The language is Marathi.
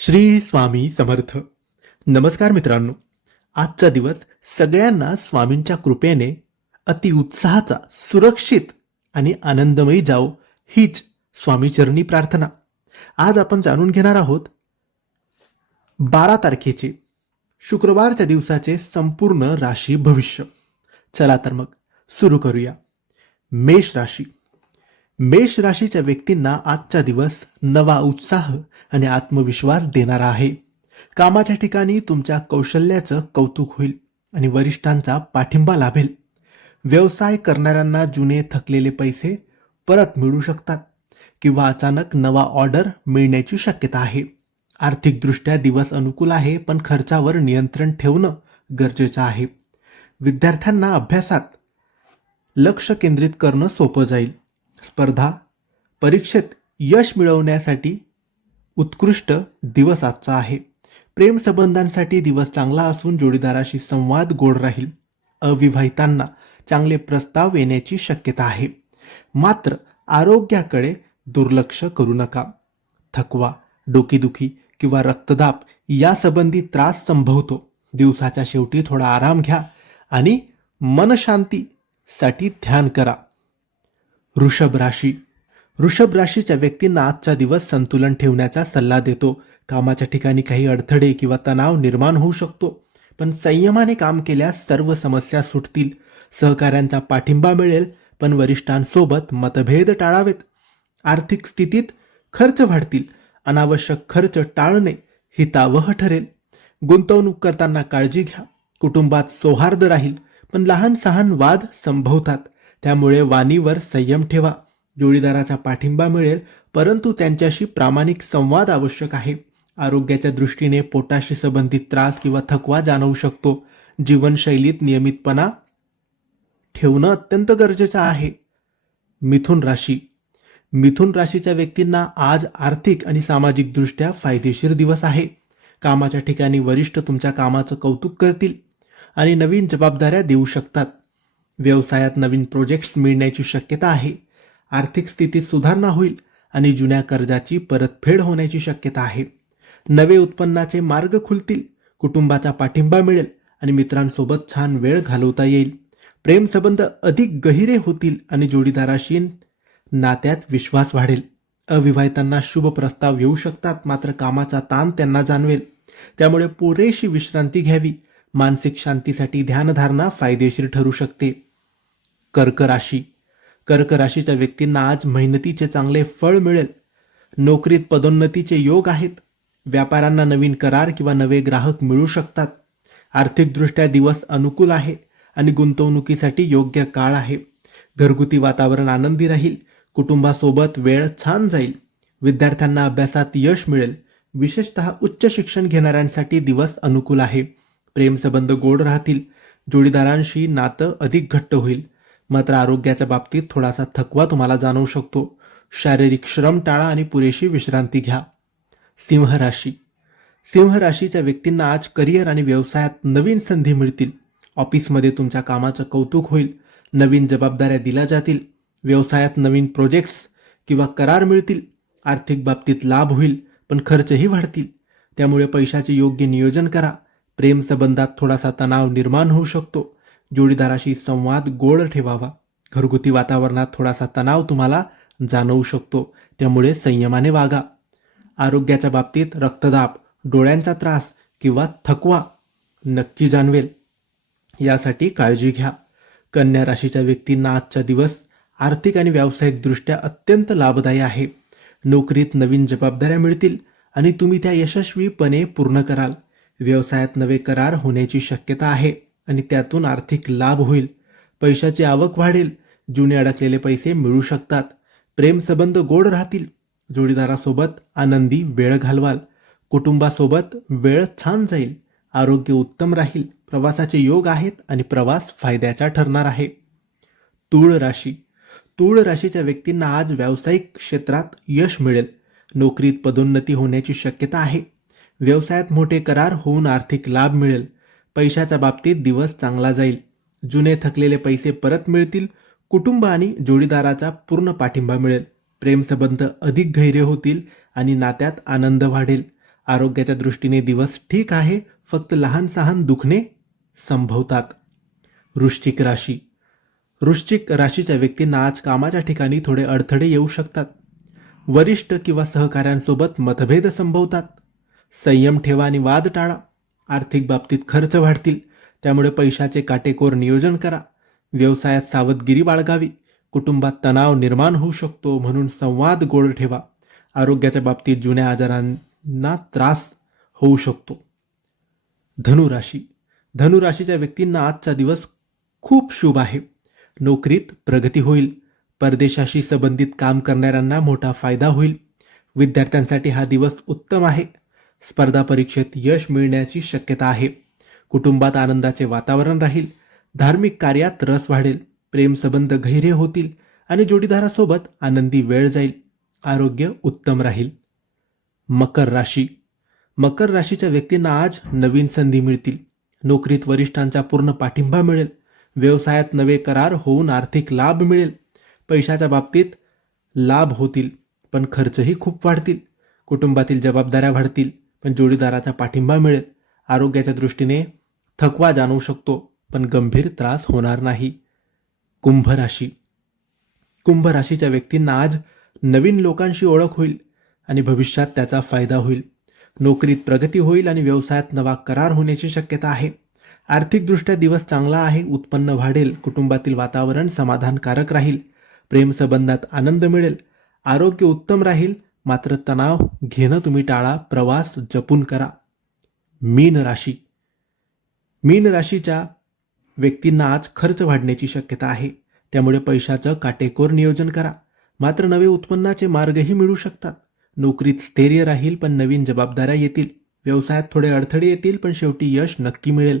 श्री स्वामी समर्थ. नमस्कार मित्रांनो. आजचा दिवस सगळ्यांना स्वामींच्या कृपेने अति उत्साहाचा सुरक्षित आणि आनंदमयी जाओ हीच स्वामीचरणी प्रार्थना. आज आपण जाणून घेणार आहोत बारा तारखेचे शुक्रवारच्या दिवसाचे संपूर्ण राशी भविष्य. चला तर मग सुरू करूया. मेष राशी. मेष राशीच्या व्यक्तींना आजचा दिवस नवा उत्साह आणि आत्मविश्वास देणारा आहे. कामाच्या ठिकाणी तुमच्या कौशल्याचं कौतुक होईल आणि वरिष्ठांचा पाठिंबा लाभेल. व्यवसाय करणाऱ्यांना जुने थकलेले पैसे परत मिळू शकतात किंवा अचानक नवा ऑर्डर मिळण्याची शक्यता आहे. आर्थिकदृष्ट्या दिवस अनुकूल आहे पण खर्चावर नियंत्रण ठेवणं गरजेचं आहे. विद्यार्थ्यांना अभ्यासात लक्ष केंद्रित करणं सोपं जाईल. स्पर्धा परीक्षेत यश मिळवण्यासाठी उत्कृष्ट दिवस आजचा आहे. प्रेमसंबंधांसाठी दिवस चांगला असून जोडीदाराशी संवाद गोड राहील. अविवाहितांना चांगले प्रस्ताव येण्याची शक्यता आहे. मात्र आरोग्याकडे दुर्लक्ष करू नका. थकवा डोकेदुखी किंवा रक्तदाब यासंबंधी त्रास संभवतो. दिवसाच्या शेवटी थोडा आराम घ्या आणि मनशांतीसाठी ध्यान करा. वृषभ राशी. वृषभ राशीच्या व्यक्तींना आजचा दिवस संतुलन ठेवण्याचा सल्ला देतो. कामाच्या ठिकाणी काही अडथळे किंवा तणाव निर्माण होऊ शकतो. पण संयमाने काम केल्यास सर्व समस्या सुटतील. सहकाऱ्यांचा पाठिंबा मिळेल पण वरिष्ठांसोबत मतभेद टाळावेत. आर्थिक स्थितीत खर्च वाढतील. अनावश्यक खर्च टाळणे हितावह ठरेल. गुंतवणूक करताना काळजी घ्या. कुटुंबात सौहार्द राहील पण लहान सहान वाद संभवतात. त्यामुळे वाणीवर संयम ठेवा. जोडीदाराचा पाठिंबा मिळेल परंतु त्यांच्याशी प्रामाणिक संवाद आवश्यक आहे. आरोग्याच्या दृष्टीने पोटाशी संबंधित त्रास किंवा थकवा जाणवू शकतो. जीवनशैलीत नियमितपणा ठेवणं अत्यंत गरजेचं आहे. मिथुन राशी. मिथुन राशीच्या व्यक्तींना आज आर्थिक आणि सामाजिकदृष्ट्या फायदेशीर दिवस आहे. कामाच्या ठिकाणी वरिष्ठ तुमच्या कामाचं कौतुक करतील आणि नवीन जबाबदाऱ्या देऊ शकतात. व्यवसायात नवीन प्रोजेक्ट्स मिळण्याची शक्यता आहे. आर्थिक स्थितीत सुधारणा होईल आणि जुन्या कर्जाची परतफेड होण्याची शक्यता आहे. नवे उत्पन्नाचे मार्ग खुलतील कुटुंबाचा पाठिंबा मिळेल आणि मित्रांसोबत छान वेळ घालवता येईल. प्रेमसंबंध अधिक गहिरे होतील आणि जोडीदाराशी नात्यात विश्वास वाढेल. अविवाहितांना शुभ प्रस्ताव येऊ शकतात मात्र कामाचा ताण त्यांना जाणवेल. त्यामुळे पुरेशी विश्रांती घ्यावी. मानसिक शांतीसाठी ध्यानधारणा फायदेशीर ठरू शकते. कर्क राशी. कर्क राशीच्या व्यक्तींना आज मेहनतीचे चांगले फळ मिळेल. नोकरीत पदोन्नतीचे योग आहेत. व्यापाऱ्यांना नवीन करार किंवा नवे ग्राहक मिळू शकतात. आर्थिकदृष्ट्या दिवस अनुकूल आहे आणि गुंतवणुकीसाठी योग्य काळ आहे. घरगुती वातावरण आनंदी राहील. कुटुंबासोबत वेळ छान जाईल. विद्यार्थ्यांना अभ्यासात यश मिळेल. विशेषतः उच्च शिक्षण घेणाऱ्यांसाठी दिवस अनुकूल आहे. प्रेमसंबंध गोड राहतील. जोडीदारांशी नातं अधिक घट्ट होईल. मात्र आरोग्याच्या बाबतीत थोडासा थकवा तुम्हाला जाणवू शकतो. शारीरिक श्रम टाळा आणि पुरेशी विश्रांती घ्या. सिंह राशी. सिंह राशीच्या व्यक्तींना आज करिअर आणि व्यवसायात नवीन संधी मिळतील. ऑफिसमध्ये तुमच्या कामाचं कौतुक होईल. नवीन जबाबदाऱ्या दिल्या जातील. व्यवसायात नवीन प्रोजेक्ट्स किंवा करार मिळतील. आर्थिक बाबतीत लाभ होईल पण खर्चही वाढतील. त्यामुळे पैशाचे योग्य नियोजन करा. प्रेमसंबंधात थोडासा तणाव निर्माण होऊ शकतो. जोडीदाराशी संवाद गोड ठेवावा. घरगुती वातावरणात थोडासा तणाव तुम्हाला जाणवू शकतो. त्यामुळे संयमाने वागा. आरोग्याच्या बाबतीत रक्तदाब डोळ्यांचा त्रास किंवा थकवा नक्की जाणवेल. यासाठी काळजी घ्या. कन्या राशीच्या व्यक्तींना आजचा दिवस आर्थिक आणि व्यावसायिकदृष्ट्या अत्यंत लाभदायी आहे. नोकरीत नवीन जबाबदाऱ्या मिळतील आणि तुम्ही त्या यशस्वीपणे पूर्ण कराल. व्यवसायात नवे करार होण्याची शक्यता आहे. आणि त्यातून आर्थिक लाभ होईल. पैशाची आवक वाढेल. जुने अडकलेले पैसे मिळू शकतात. प्रेमसंबंध गोड राहतील. जोडीदारासोबत आनंदी वेळ घालवाल. कुटुंबासोबत वेळ छान जाईल. आरोग्य उत्तम राहील. प्रवासाचे योग आहेत आणि प्रवास फायद्याचा ठरणार आहे. तूळ राशी. तूळ राशीच्या व्यक्तींना आज व्यावसायिक क्षेत्रात यश मिळेल. नोकरीत पदोन्नती होण्याची शक्यता आहे. व्यवसायात मोठे करार होऊन आर्थिक लाभ मिळेल. पैशाच्या बाबतीत दिवस चांगला जाईल. जुने थकलेले पैसे परत मिळतील. कुटुंब आणि जोडीदाराचा पूर्ण पाठिंबा मिळेल. प्रेमसंबंध अधिक गैर्य होतील आणि नात्यात आनंद वाढेल. आरोग्याच्या दृष्टीने दिवस ठीक आहे फक्त लहान सहान दुखणे संभवतात. वृश्चिक राशी. वृश्चिक राशीच्या व्यक्तींना आज कामाच्या ठिकाणी थोडे अडथळे येऊ शकतात. वरिष्ठ किंवा सहकाऱ्यांसोबत मतभेद संभवतात. संयम ठेवा आणि वाद टाळा. आर्थिक बाबतीत खर्च वाढतील. त्यामुळे पैशाचे काटेकोर नियोजन करा. व्यवसायात सावधगिरी बाळगावी. कुटुंबात तणाव निर्माण होऊ शकतो म्हणून संवाद गोड ठेवा. आरोग्याच्या बाबतीत जुन्या आजारांना त्रास होऊ शकतो. धनुराशी. धनुराशीच्या व्यक्तींना आजचा दिवस खूप शुभ आहे. नोकरीत प्रगती होईल. परदेशाशी संबंधित काम करणाऱ्यांना मोठा फायदा होईल. विद्यार्थ्यांसाठी हा दिवस उत्तम आहे. स्पर्धा परीक्षेत यश मिळण्याची शक्यता आहे. कुटुंबात आनंदाचे वातावरण राहील. धार्मिक कार्यात रस वाढेल. प्रेमसंबंध गहिरे होतील आणि जोडीदारासोबत आनंदी वेळ जाईल. आरोग्य उत्तम राहील. मकर राशी. मकर राशीच्या व्यक्तींना आज नवीन संधी मिळतील. नोकरीत वरिष्ठांचा पूर्ण पाठिंबा मिळेल. व्यवसायात नवे करार होऊन आर्थिक लाभ मिळेल. पैशाच्या बाबतीत लाभ होतील पण खर्चही खूप वाढतील. कुटुंबातील जबाबदाऱ्या वाढतील. पण जोडीदाराचा पाठिंबा मिळेल. आरोग्याच्या दृष्टीने थकवा जाणवू शकतो पण गंभीर त्रास होणार नाही. कुंभ राशी कुंभ राशीच्या व्यक्तींना आज नवीन लोकांशी ओळख होईल आणि भविष्यात त्याचा फायदा होईल. नोकरीत प्रगती होईल आणि व्यवसायात नवा करार होण्याची शक्यता आहे. आर्थिकदृष्ट्या दिवस चांगला आहे उत्पन्न वाढेल कुटुंबातील वातावरण समाधानकारक राहील प्रेमसंबंधात आनंद मिळेल आरोग्य उत्तम राहील मात्र तणाव घेणं तुम्ही टाळा प्रवास जपून करा. मीन राशी. मीन राशीच्या व्यक्तींना आज खर्च वाढण्याची शक्यता आहे. त्यामुळे पैशाचं काटेकोर नियोजन करा. मात्र नवे उत्पन्नाचे मार्गही मिळू शकतात. नोकरीत स्थैर्य राहील पण नवीन जबाबदाऱ्या येतील. व्यवसायात थोडे अडथळे येतील पण शेवटी यश नक्की मिळेल.